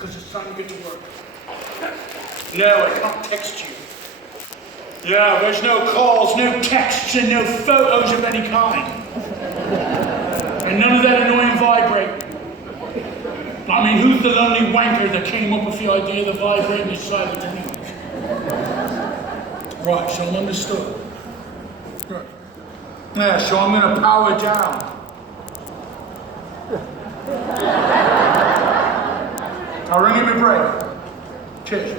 because it's time to get to work. No, I can't text you. Yeah, there's no calls, no texts, and no photos of any kind. And none of that annoying vibrating. I mean, who's the lonely wanker that came up with the idea that vibrating is silent news? Right, so I'm understood. Right. Yeah, so I'm gonna power down. I'll ring you a break. Cheers.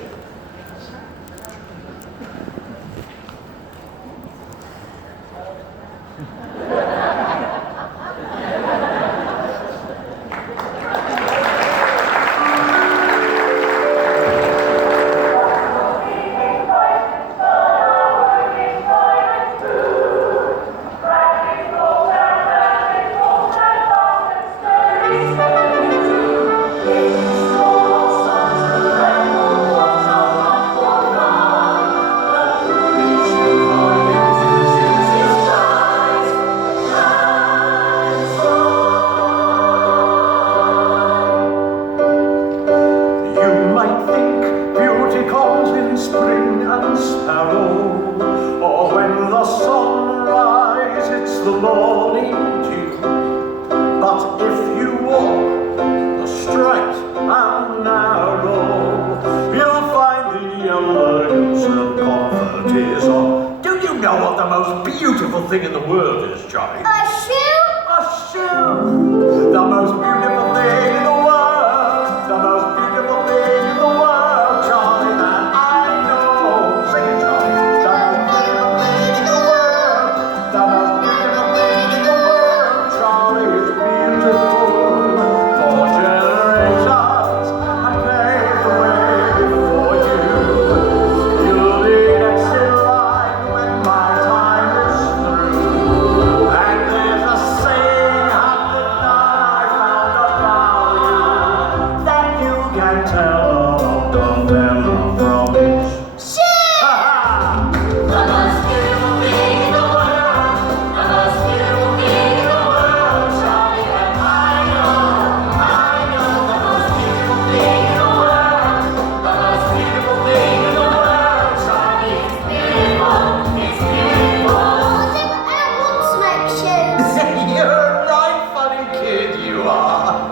Thing in the world is, Johnny. A shoe? A shoe! The most beautiful thing in the world. The most beautiful thing in the world, Johnny, that I know. Sing it, Johnny. The most beautiful thing in the world. The most beautiful thing in the world, Johnny, is beautiful for generations and paved the way before you. You'll be next in line when my time is through. And there's a saying hundred I found about you that you can tell of them from its Shoe! the most beautiful thing in the world, the most beautiful thing in the world, Johnny, and I know the most beautiful thing in the world, the most beautiful thing in the world, Johnny, it's beautiful, it's beautiful. I want some like shoes. You're a right funny kid, you are.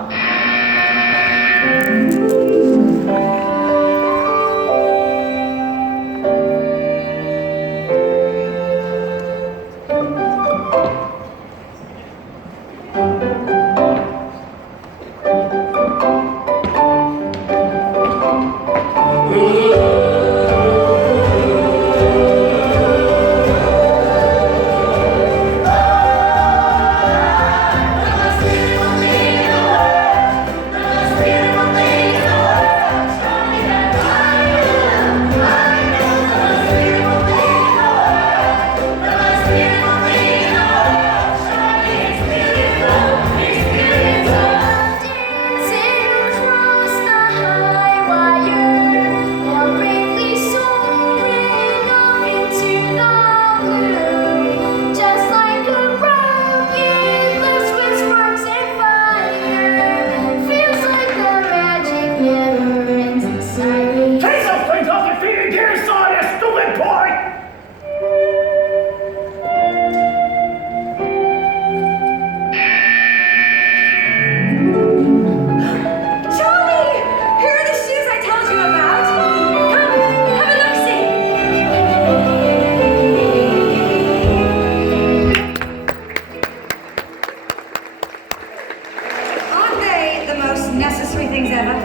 Necessary things ever.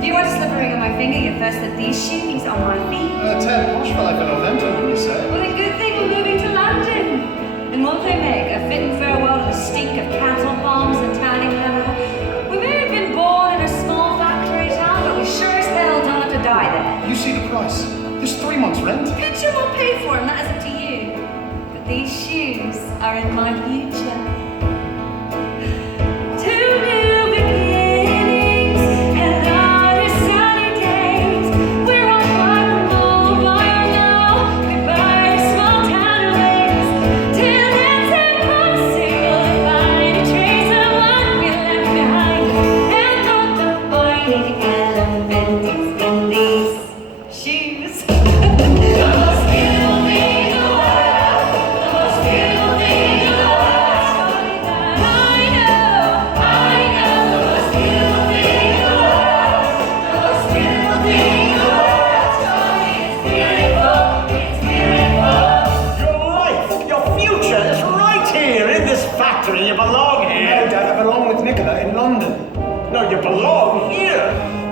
Do you want a slip ring on my finger? You first slip these shoes on my feet. Tad posh for like an Orlando, wouldn't you say? Well, a good thing we're moving to London. And won't they make a fitting farewell to the stink of council palms and tanning leather? We may have been born in a small factory town, but we sure as hell don't have to die there. You see the price. There's 3 months' rent. Picture will pay for them, that is up to you. But these shoes are in my future. Yeah.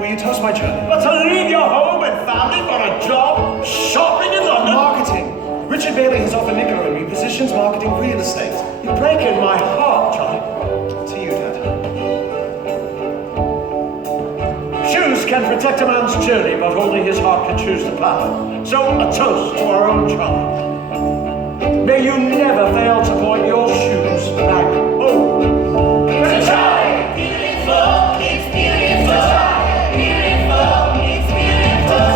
Will you toast my journey? But to leave your home and family for a job shopping in London? Marketing. Richard Bailey has offered Nicola and me positions marketing real estate. You're breaking my heart, Charlie. To you, Dad. Shoes can protect a man's journey, but only his heart can choose the path. So, a toast to our own Charlie. May you never fail to point your shoes back home. Charlie! Beautiful, it's beautiful. Beautiful, it's beautiful.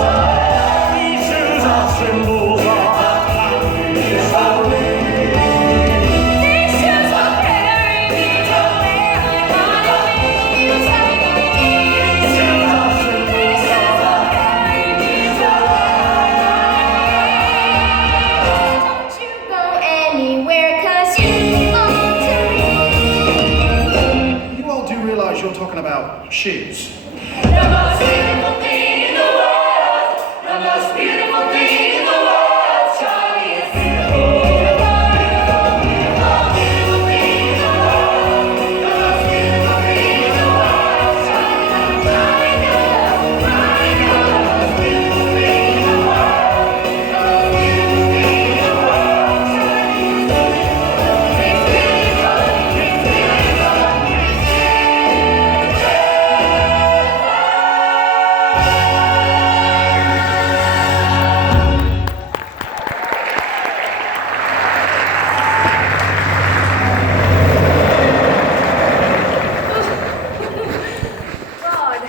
These shoes are symbols of a family story. These shoes will carry me to where I wanna be. These shoes are symbols These shoes will carry me to where I wanna be. Don't you go anywhere, 'cause you belong to me. You all do realize you're talking about shoes. The most beautiful thing in the world, the most beautiful thing in the world, Charlie, is beautiful. Beautiful, beautiful, beautiful thing in the world, the most beautiful thing in the world, Charlie, I know, the most beautiful thing in the world, the most beautiful thing in the world, Charlie, is beautiful. It's beautiful, it's beautiful, it's God,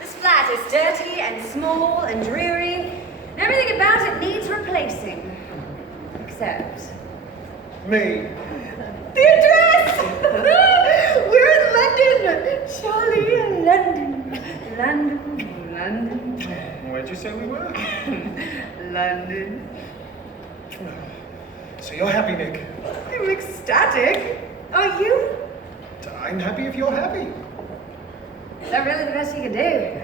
this flat is dirty and small and dreary, and everything about it needs replacing. Except Me. the address! We're in London! Charlie, in London. London. Where'd you say we were? London. So you're happy, Nick. I'm ecstatic. Are you? I'm happy if you're happy. Is that really the best you can do?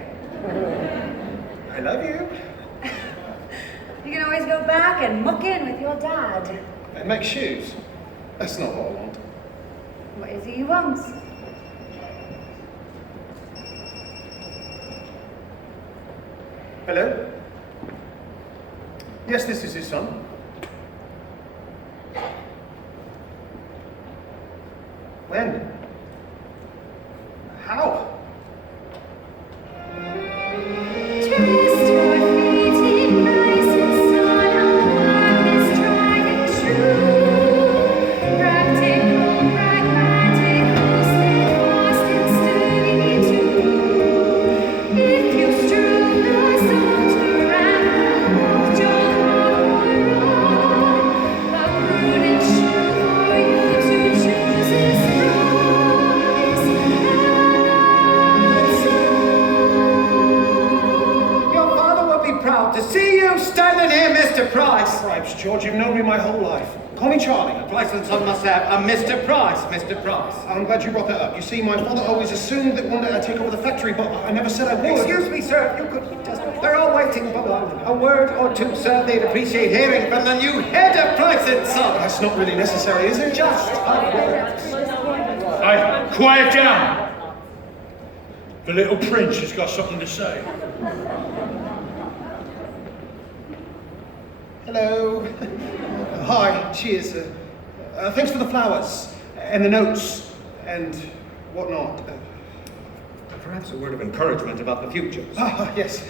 I love you. You can always go back and muck in with your dad. And make shoes. That's not what I want. What is it you want? Hello? Yes, this is his son. When? How? Twist your feet in nice and sun, our love is tried and true. Practical, pragmatical, steadfast and sturdy too. If you strew the soldier and walked your heart wrong, the prudent shoe for you to choose is price and Your father will be proud to see you standing here, Mr. Price. Stripes, George, you've known me my whole life. Call me Charlie. Price and Son must have a Mr. Price, Mr. Price. I'm glad you brought that up. You see, my father always assumed that one day I'd take over the factory, but I never said I would. Excuse me, sir, if you could just... They're all waiting below. A word or two, sir. They'd appreciate hearing from the new head of Price and Son. That's not really necessary, is it? Just a word. Hey, quiet down. The little prince has got something to say. Hello. Hi, cheers. Thanks for the flowers and the notes and whatnot. Perhaps a word of encouragement about the future. Yes.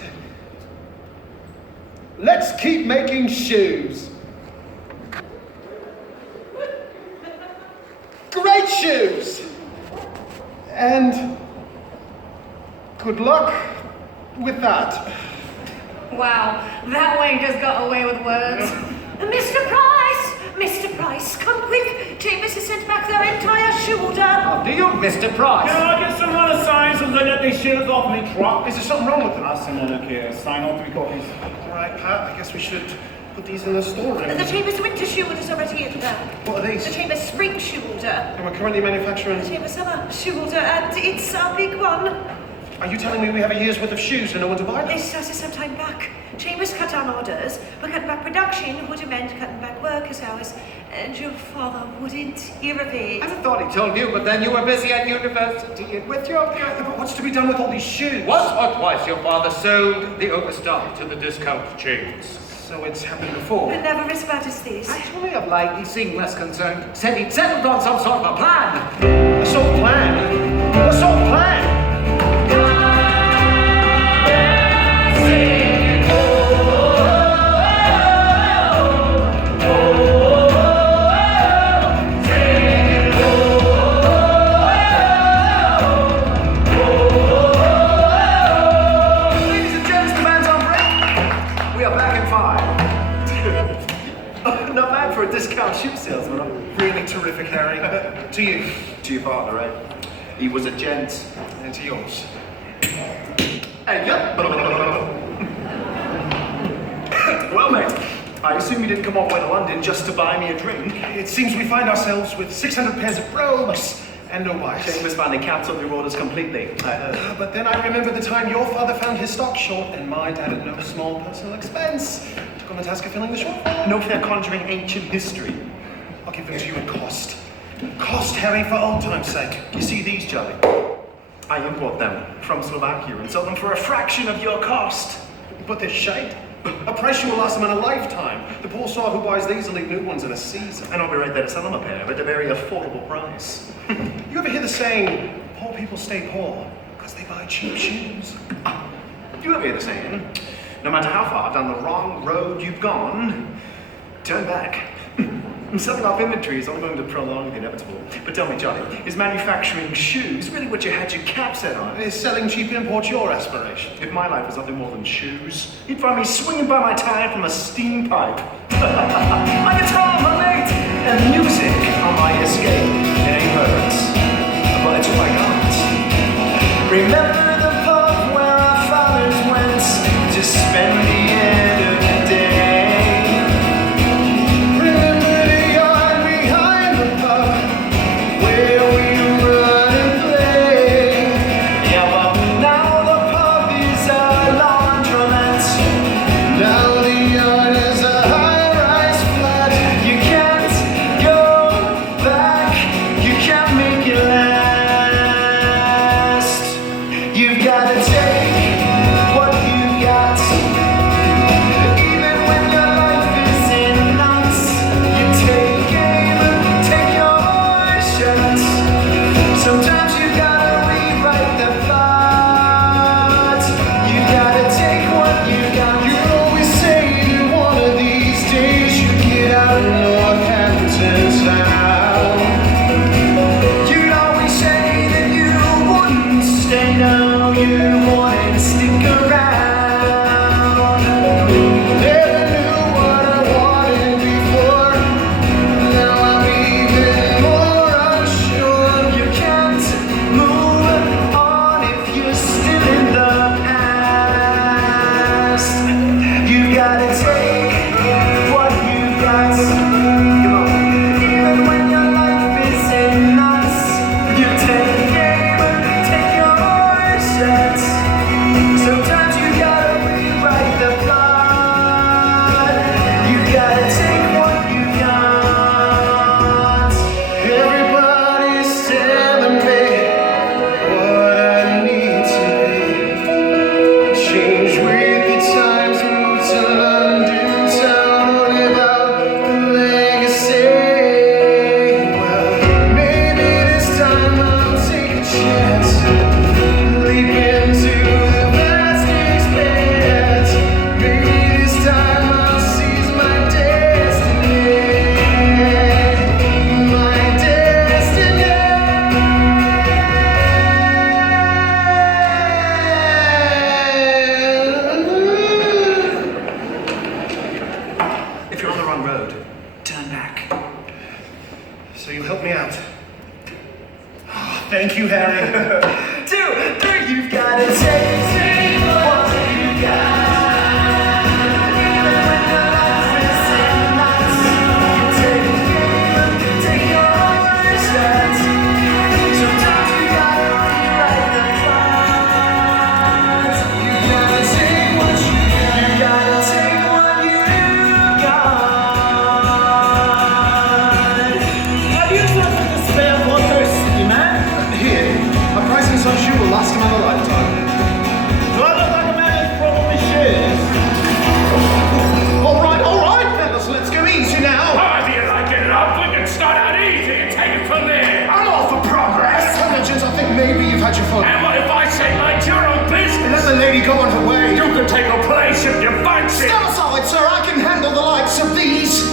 Let's keep making shoes. Great shoes. And good luck with that. Wow, that wanker's got away with words. Mr. Price! Mr. Price, come quick! Chambers has sent back their entire shoulder. Do you, Mr. Price? Can I get someone to sign so they get these shoes off me truck? Is there something wrong with them? I'll send a look here. Sign all 3 copies. All right, Pat, I guess we should put these in the storeroom. The Chambers winter shoulder's already in there. What are these? The Chambers spring shoulder. And we're currently manufacturing... The Chambers summer shoulder, and it's a big one. Are you telling me we have a year's worth of shoes and no one to buy them? They started some time back. Chambers cut down orders. We're cutting back production, would have meant cutting back workers' hours. And your father wouldn't hear of it. I thought he told you, but then you were busy at university with your... But what's to be done with all these shoes? Once or twice your father sold the overstock to the discount chains. So it's happened before. But never as bad as this. Actually, of late, he seemed less concerned. Said he'd settled on some sort of a plan. A sort of plan? What sort of plan? Ladies and gents, the band's on break. We are back in 5. Not bad for a discount shoe salesman, huh? Really terrific, Harry. To you. To your partner, right? He was a gent. And to yours. Hey, yep. Well, mate, I assume you didn't come all the way to London just to buy me a drink. It seems we find ourselves with 600 pairs of brogues and no wives. Chambers finally cancelled your orders completely. But then I remember the time your father found his stock short and my dad at no small personal expense took on the task of filling the shortfall. No fair conjuring ancient history. I'll give them to you at cost. Cost, Harry, for old time's sake. You see these, Charlie? I import them from Slovakia and sell them for a fraction of your cost. But they're shite. A price you will last them in a lifetime. The poor soul who buys these will need new ones in a season. And I'll be right there to sell them a pair at a very affordable price. You ever hear the saying, poor people stay poor because they buy cheap shoes? You ever hear the saying, no matter how far down the wrong road you've gone, turn back. Selling off inventory is only going to prolong the inevitable. But tell me, Johnny, is manufacturing shoes really what you had your cap set on? Is selling cheap imports your aspiration? If my life was nothing more than shoes, you'd find me swinging by my tie from a steam pipe. My guitar, my mate, and music on my escape. It ain't hurts, but it's what I got. Remember the pub where our fathers went to spend the end of the day? Remember the yard behind the pub where we run and play? Yeah, well, now the pub is a laundromat. Now the yard is a high-rise flat. You can't go back, you can't make it last. You've gotta take what you got. Even when your life is in knots, you take aim, take your shots. Sometimes you gotta rewrite the plot. You gotta take what you got. You always say that one of these days you get out of Northampton town. You'd always say that you wouldn't stay, no, you wouldn't stick around. Never knew what I wanted before. Now I'm even more unsure. You can't move on if you're still in the past. You gotta take what you got. Come on. Even when your life is in knots, you take aim, take your shots. Sometimes you lady go on her way. You can take her place if you fancy. Step aside, sir. I can handle the likes of these.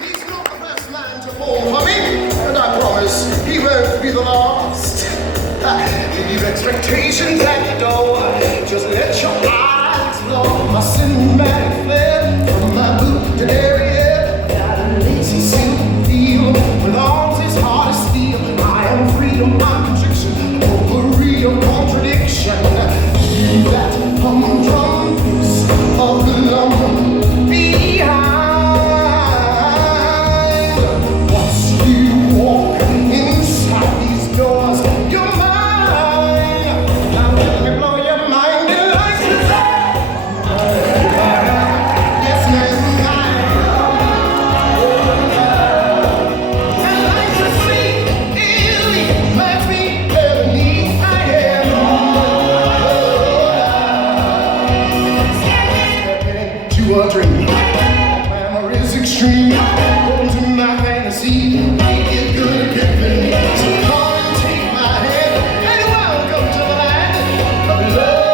He's not the first man to fall for me, and I promise he won't be the last. Leave expectations at the door. Just let your eyes explore my cinematic flair from my boot to derriere. Got a lazy silk feel with arms as hard as steel. I am freedom, I'm constriction, potpourri of contradiction. Leave that humdrum piece of the lumber behind. Once you walk inside these doors, you're mine. Now let me blow your mind and lights to yes, ma'am, mine. And lights are sweet, easy, makes me beneath I am. Step into a dream. Glamour is extreme. Welcome to my fantasy. Get good at giving. So come and take my hand and welcome to the land of love.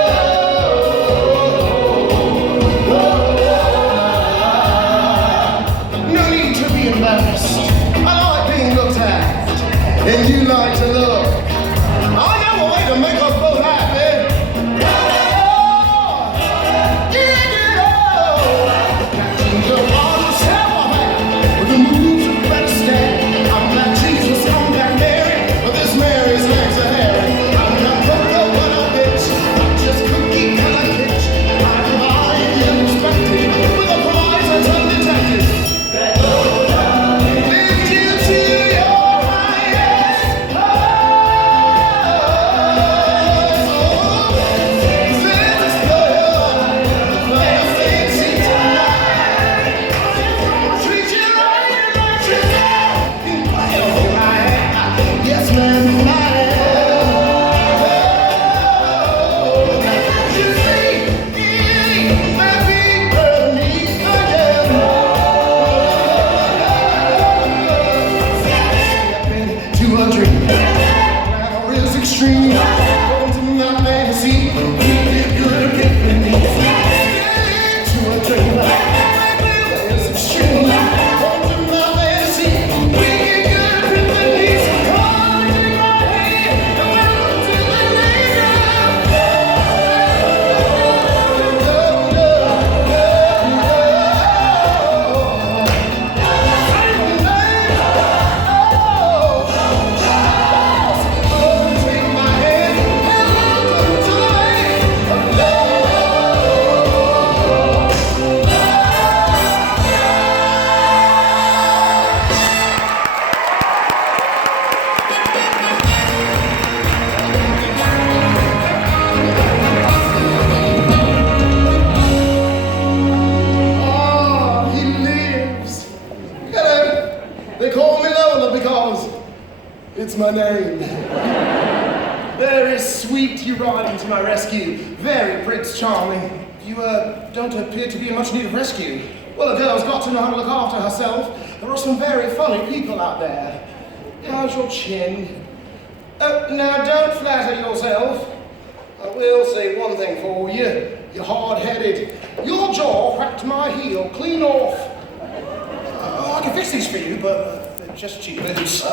No need to be embarrassed. I like being looked at, and you like to look. I know a way to make us both happy. It's my name. Very sweet you riding to my rescue. Very Prince Charming. You, don't appear to be in much need of rescue. Well, a girl's got to know how to look after herself. There are some very funny people out there. How's your chin? Now don't flatter yourself. I will say one thing for you. You're hard-headed. Your jaw cracked my heel clean off. I can fix these for you, but they're just cheap boots.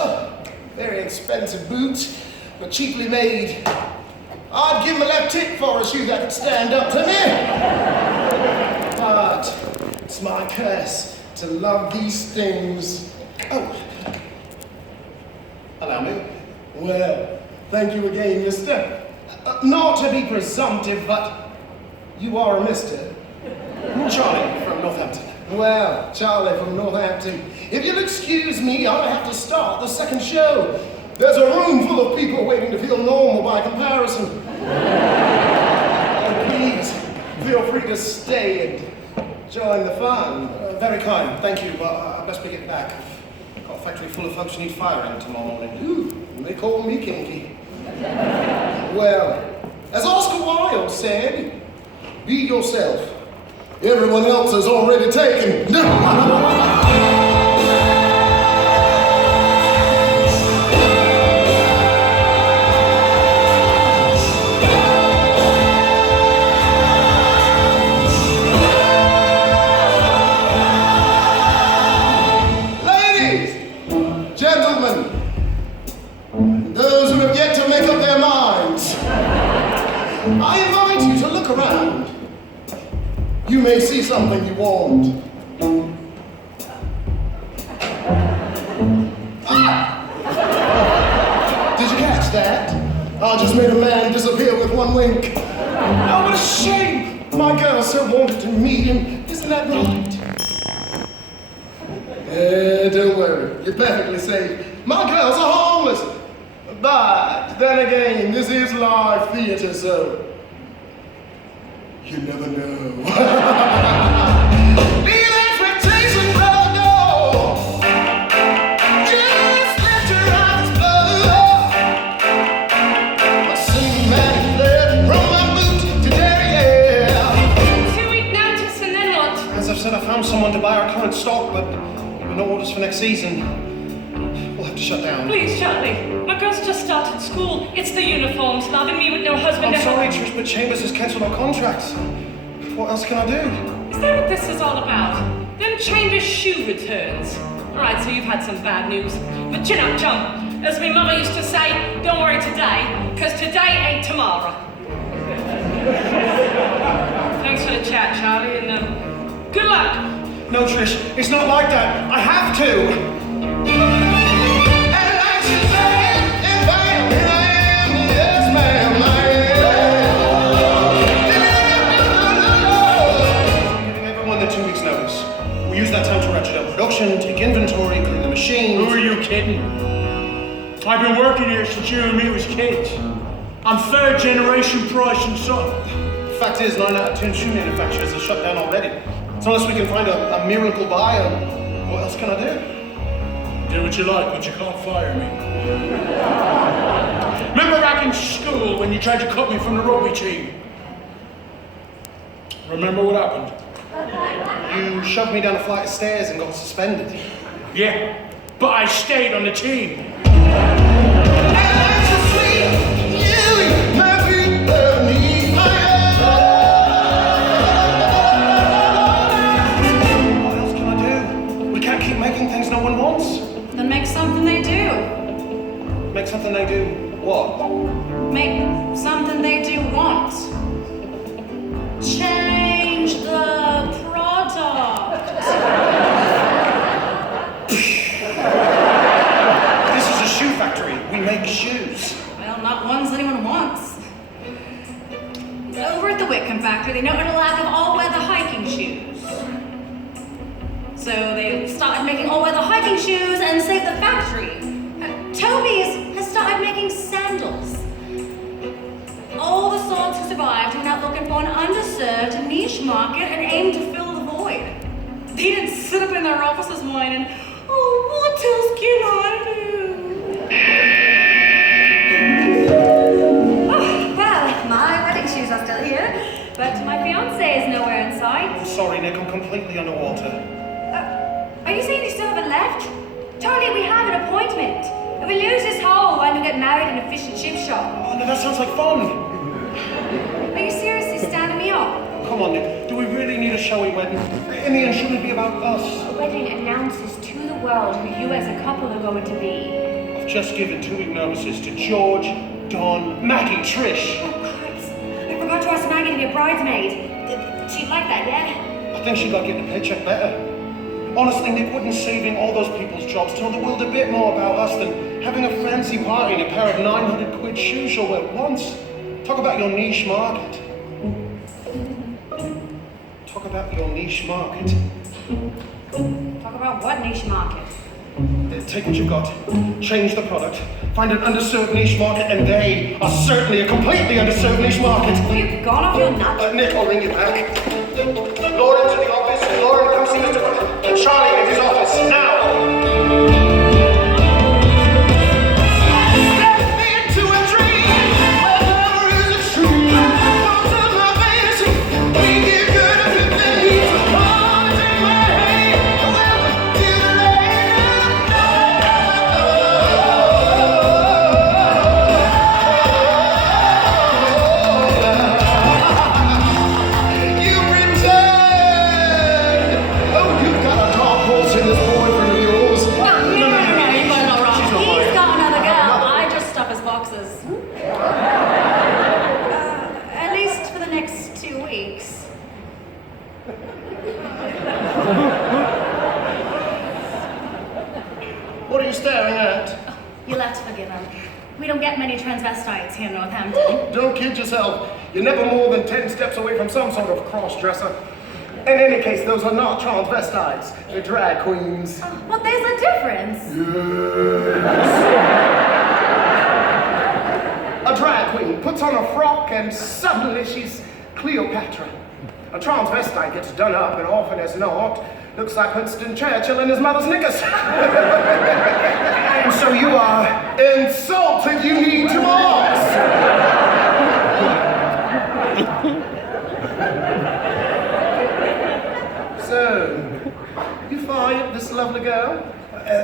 Very expensive boots, but cheaply made. I'd give him a left tip for a shoe that could stand up to me. But it's my curse to love these things. Oh, allow me. Well, thank you again, mister. Not to be presumptive, but you are a mister. Charlie from Northampton. Well, Charlie from Northampton. If you'll excuse me, I have to start the second show. There's a room full of people waiting to feel normal by comparison. Please, feel free to stay and join the fun. Very kind, thank you, but I best be getting back. I've got a factory full of folks who need firing tomorrow morning. Ooh, they call me Kinky. Well, as Oscar Wilde said, be yourself. Everyone else is already taken. Those who have yet to make up their minds, I invite you to look around. You may see something you want. Ah! Did you catch that? I just made a man disappear with one wink. Oh, what a shame! My girl so wanted to meet him. Isn't that right? Don't worry, you're perfectly safe. My girls are harmless. But then again, this is live theater, so you never know. The expectation will go. Just let your eyes flow. My singing man fled from my boot to derriere. 2-week notice and then what? As I've said, I found someone to buy our current stock, but no orders for next season. We'll have to shut down. Please, Charlie. My girl's just started school. It's the uniforms, loving me with no husband. I'm sorry, Trish, but Chambers has cancelled our contracts. What else can I do? Is that what this is all about? Them Chambers shoe returns. Alright, so you've had some bad news. But chin up, chum. As my mother used to say, don't worry today, because today ain't tomorrow. Thanks for the chat, Charlie, and good luck. No, Trish, it's not like that. I have to. That time to ratchet up production, take inventory, clean the machines. Who are you kidding? I've been working here since you and me was kids. I'm third generation Price and Son. The fact is, 9 out of 10 shoe manufacturers are shut down already. So unless we can find a miracle buyer, what else can I do? Do what you like, but you can't fire me. Remember back in school when you tried to cut me from the rugby team? Remember what happened? You shoved me down a flight of stairs and got suspended. Yeah, but I stayed on the team. What else can I do? We can't keep making things no one wants. Then make something they do. Make something they do what? Make something they do want. Change the product. This is a shoe factory. We make shoes. Well, not ones anyone wants. Over at the Whitcomb factory, they noted a lack of all-weather hiking shoes. So they started making all-weather hiking shoes and saved the factory. Toby's has started making sandals. All the sorts who survived went out looking for an underserved niche market and aimed to fill the void. They didn't sit up in their offices whining, oh, what else can I do? Oh, well, my wedding shoes are still here, but my fiancé is nowhere in sight. I'm sorry, Nick, I'm completely underwater. Are you saying you still haven't left? Charlie, we have an appointment. If we lose this hole, we're going to get married in a fish and chip shop. Oh, no, that sounds like fun. Are you seriously standing me up? Come on, Nick, do we really need a showy wedding? In the end, shouldn't it be about us? A wedding announces to the world who you as a couple are going to be. I've just given 2-week notices to George, Don, Maggie, Trish. Oh, Christ. I forgot to ask Maggie to be a bridesmaid. She'd like that, yeah? I think she'd like getting a paycheck better. Honestly, Nick, wouldn't saving all those people's jobs tell the world a bit more about us than having a fancy party in a pair of 900 quid shoes you'll wear once? Talk about your niche market. Talk about your niche market. Talk about what niche market? Take what you've got, change the product, find an underserved niche market, and they are certainly a completely underserved niche market. Have you gone off your nut? Nick, I'll ring you back. Lauren to the office. Lauren, come see Mr. Charlie in his office, now! At least for the next 2 weeks. What are you staring at? You'll have to forgive him. We don't get many transvestites here in Northampton. Don't kid yourself. You're never more than 10 steps away from some sort of cross-dresser. In any case, those are not transvestites. They're drag queens. Well, there's a difference. A drag queen puts on a frock and suddenly she's Cleopatra. A transvestite gets done up and often as not looks like Winston Churchill in his mother's knickers. And so you are insulted, you need to ask. So, you fired this lovely girl?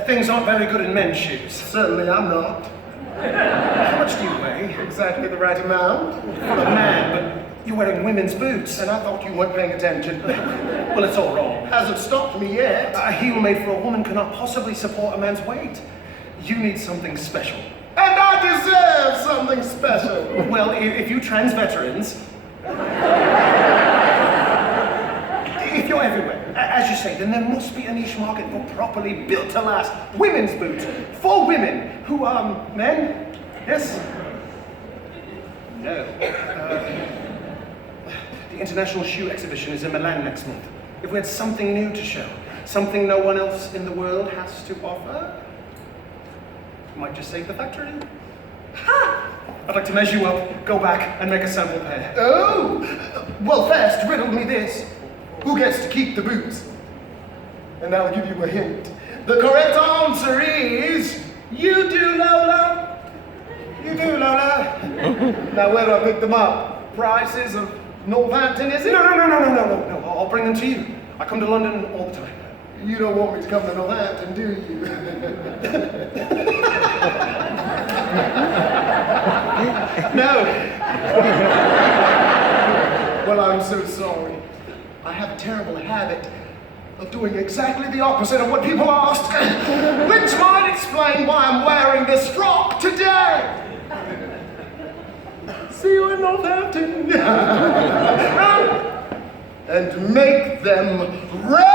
Things aren't very good in men's shoes. Certainly I'm not. How much do you weigh? Exactly the right amount. For a man, but you're wearing women's boots, and I thought you weren't paying attention. Well, it's all wrong. Hasn't stopped me yet. A heel made for a woman cannot possibly support a man's weight. You need something special. And I deserve something special. Well, if you trans veterans... If you're everywhere, as you say, then there must be a niche market for properly built to last women's boots for women who are men. Yes? No. The International Shoe Exhibition is in Milan next month. If we had something new to show, something no one else in the world has to offer, might just save the factory. Ha! I'd like to measure you up, go back, and make a sample pair. Oh! Well, first, riddle me this. Who gets to keep the boots? And I'll give you a hint. The correct answer is... You do, Lola. You do, Lola. Now, where do I pick them up? Prices of Northampton, is it? No. I'll bring them to you. I come to London all the time. You don't want me to come to Northampton, do you? No. Well, I'm so sorry. I have a terrible habit of doing exactly the opposite of what people asked, which might explain why I'm wearing this frock today. See you in Northampton. And make them ready.